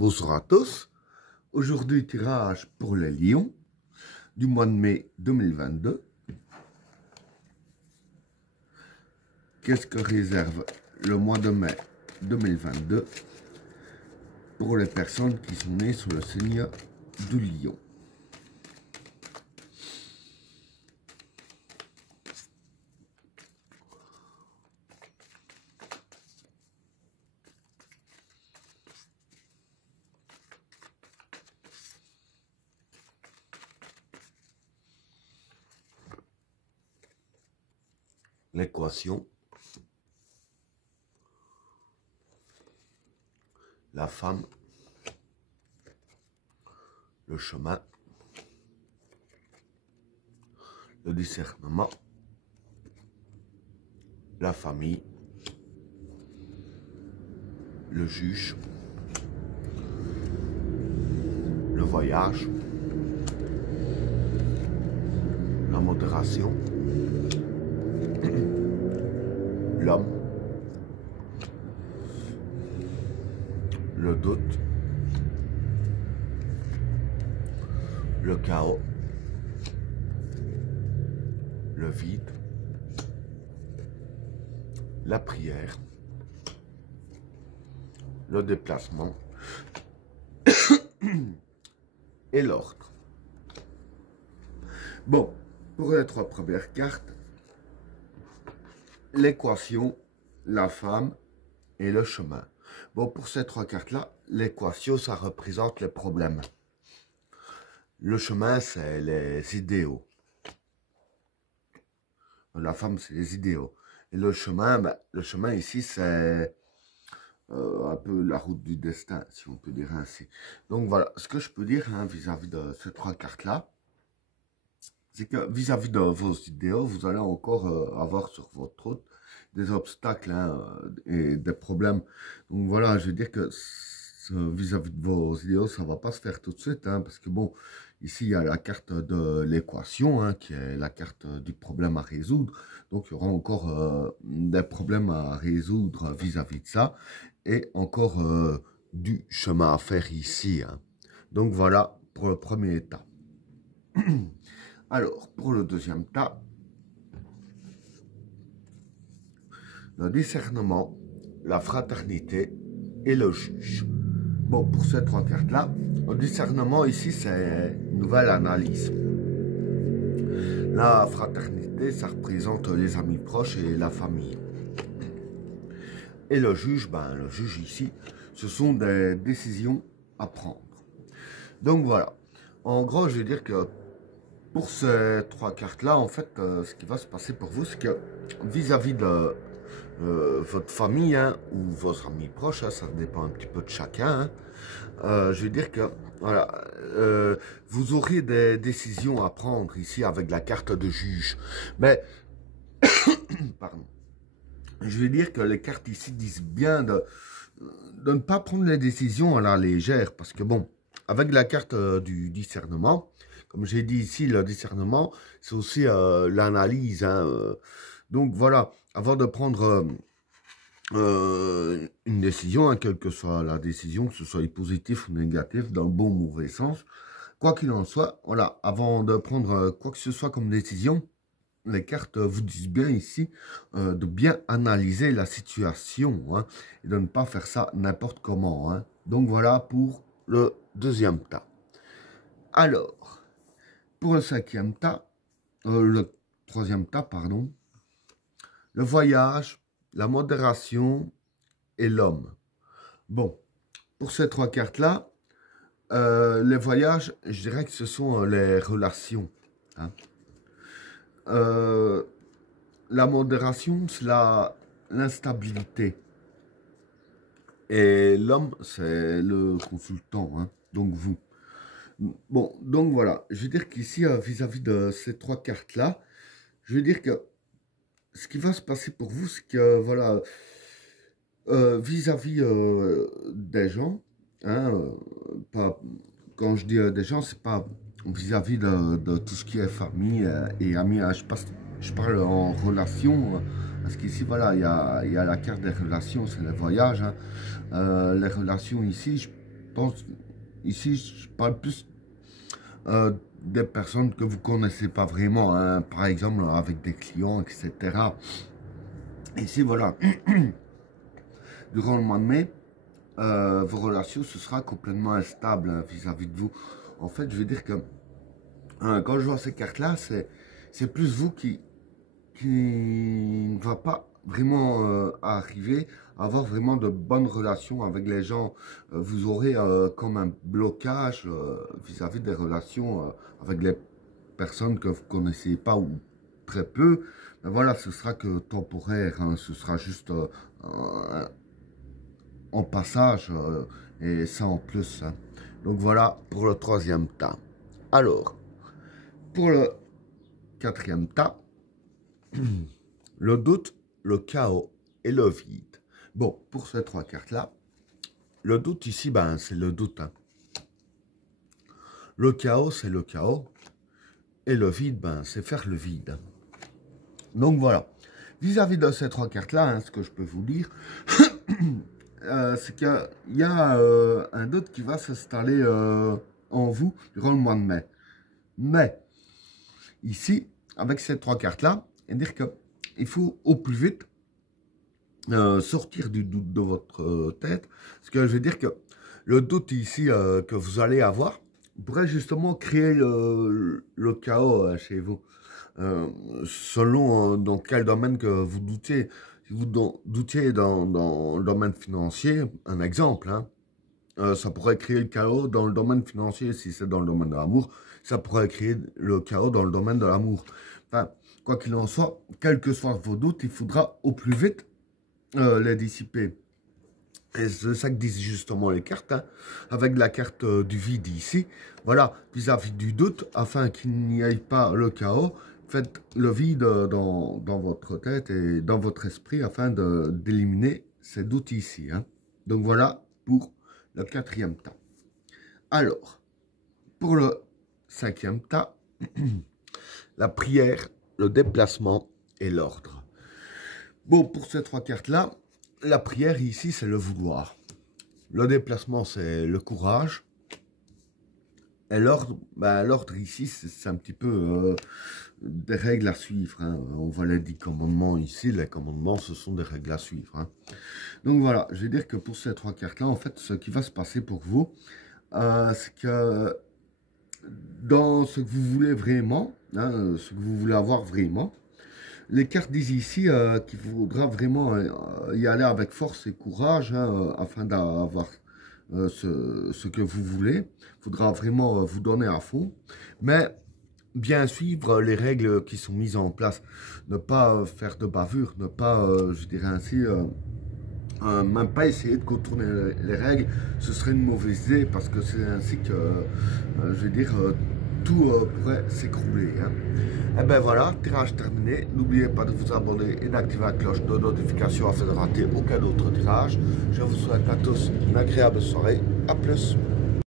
Bonsoir à tous. Aujourd'hui, tirage pour les lions du mois de mai 2022. Qu'est-ce que réserve le mois de mai 2022 pour les personnes qui sont nées sous le signe du lion? L'équation, la femme, le chemin, le discernement, la famille, le juge, le voyage, la modération, l'homme, le doute, le chaos, le vide, la prière, le déplacement et l'ordre. Bon, pour les trois premières cartes, l'équation, la femme et le chemin. Bon, pour ces trois cartes-là, l'équation, ça représente les problèmes. Le chemin, c'est les idéaux. La femme, c'est les idéaux. Et le chemin, le chemin ici, c'est un peu la route du destin, si on peut dire ainsi. Donc voilà, ce que je peux dire vis-à-vis de ces trois cartes-là, c'est que vis-à-vis de vos idéaux, vous allez encore avoir sur votre route des obstacles et des problèmes. Donc voilà, je veux dire que vis-à-vis de vos idéaux, ça ne va pas se faire tout de suite, parce que bon, ici, il y a la carte de l'équation, qui est la carte du problème à résoudre. Donc, il y aura encore des problèmes à résoudre vis-à-vis de ça. Et encore du chemin à faire ici. Donc, voilà pour le premier état. Alors, pour le deuxième tas, le discernement, la fraternité et le juge. Bon, pour ces trois cartes-là, le discernement ici, c'est une nouvelle analyse. La fraternité, ça représente les amis proches et la famille. Et le juge ici, ce sont des décisions à prendre. Donc voilà. En gros, je veux dire que pour ces trois cartes-là, en fait, ce qui va se passer pour vous, c'est que vis-à-vis de votre famille ou vos amis proches, ça dépend un petit peu de chacun. Je veux dire que voilà, vous aurez des décisions à prendre ici avec la carte de juge. Mais, pardon, je veux dire que les cartes ici disent bien de ne pas prendre les décisions à la légère. Parce que bon, avec la carte du discernement, comme j'ai dit ici, le discernement, c'est aussi l'analyse. Donc voilà, avant de prendre une décision, quelle que soit la décision, que ce soit positif ou négatif, dans le bon ou mauvais sens, quoi qu'il en soit, voilà, avant de prendre quoi que ce soit comme décision, les cartes vous disent bien ici de bien analyser la situation et de ne pas faire ça n'importe comment. Donc voilà pour le deuxième tas. Alors, pour le cinquième tas, le troisième tas, pardon, le voyage, la modération et l'homme. Bon, pour ces trois cartes-là, les voyages, je dirais que ce sont les relations. La modération, c'est l'instabilité. Et l'homme, c'est le consultant, donc vous. Bon, donc voilà, je veux dire qu'ici, vis-à-vis de ces trois cartes-là, je veux dire que ce qui va se passer pour vous, c'est que, voilà, vis-à-vis des gens, quand je dis des gens, c'est pas vis-à-vis de tout ce qui est famille et amis. Je parle en relation, parce qu'ici, voilà, il y a la carte des relations, c'est le voyage. Les relations ici, ici, je parle plus des personnes que vous connaissez pas vraiment, hein, par exemple avec des clients, etc. Ici, voilà, durant le mois de mai, vos relations, ce sera complètement instable hein, vis-à-vis de vous. En fait, je veux dire que quand je vois ces cartes-là, c'est plus vous qui ne va pas vraiment arriver à avoir vraiment de bonnes relations avec les gens. Vous aurez comme un blocage vis-à-vis des relations avec les personnes que vous connaissez pas ou très peu. Mais voilà, ce sera que temporaire, hein, ce sera juste en passage et ça en plus. Hein. Donc voilà pour le troisième tas. Alors, pour le quatrième tas, le doute, le chaos et le vide. Bon, pour ces trois cartes-là, le doute ici, ben, c'est le doute. Hein. Le chaos, c'est le chaos. Et le vide, ben, c'est faire le vide. Donc voilà. Vis-à-vis de ces trois cartes-là, hein, ce que je peux vous dire, c'est qu'il y a un doute qui va s'installer en vous durant le mois de mai. Mais, ici, avec ces trois cartes-là, dire qu'il faut au plus vite sortir du doute de votre tête. Ce que je veux dire que le doute ici que vous allez avoir pourrait justement créer le chaos chez vous. Selon dans quel domaine que vous doutiez. Si vous doutiez dans le domaine financier, un exemple, hein, ça pourrait créer le chaos dans le domaine financier. Si c'est dans le domaine de l'amour, ça pourrait créer le chaos dans le domaine de l'amour. Enfin, quoi qu'il en soit, quels que soient vos doutes, il faudra au plus vite les dissiper. Et c'est ça que disent justement les cartes, hein, avec la carte du vide ici. Voilà, vis-à-vis du doute, afin qu'il n'y ait pas le chaos, faites le vide dans votre tête et dans votre esprit afin d'éliminer ces doutes ici. Hein. Donc voilà pour le quatrième tas. Alors, pour le cinquième tas, la prière, le déplacement et l'ordre. Bon, pour ces trois cartes-là, la prière ici, c'est le vouloir. Le déplacement, c'est le courage. Et l'ordre, ben, l'ordre ici, c'est un petit peu des règles à suivre. Hein. On voit les 10 commandements ici. Les commandements, ce sont des règles à suivre. Hein. Donc voilà, je vais dire que pour ces trois cartes-là, en fait, ce qui va se passer pour vous, c'est que dans ce que vous voulez vraiment, hein, ce que vous voulez avoir vraiment, les cartes disent ici qu'il faudra vraiment y aller avec force et courage hein, afin d'avoir ce que vous voulez. Il faudra vraiment vous donner à fond, mais bien suivre les règles qui sont mises en place. Ne pas faire de bavure, ne pas, je dirais ainsi, même pas essayer de contourner les règles. Ce serait une mauvaise idée parce que c'est ainsi que, je veux dire, tout pourrait s'écrouler. Hein. Et ben voilà, tirage terminé. N'oubliez pas de vous abonner et d'activer la cloche de notification afin de rater aucun autre tirage. Je vous souhaite à tous une agréable soirée. A plus.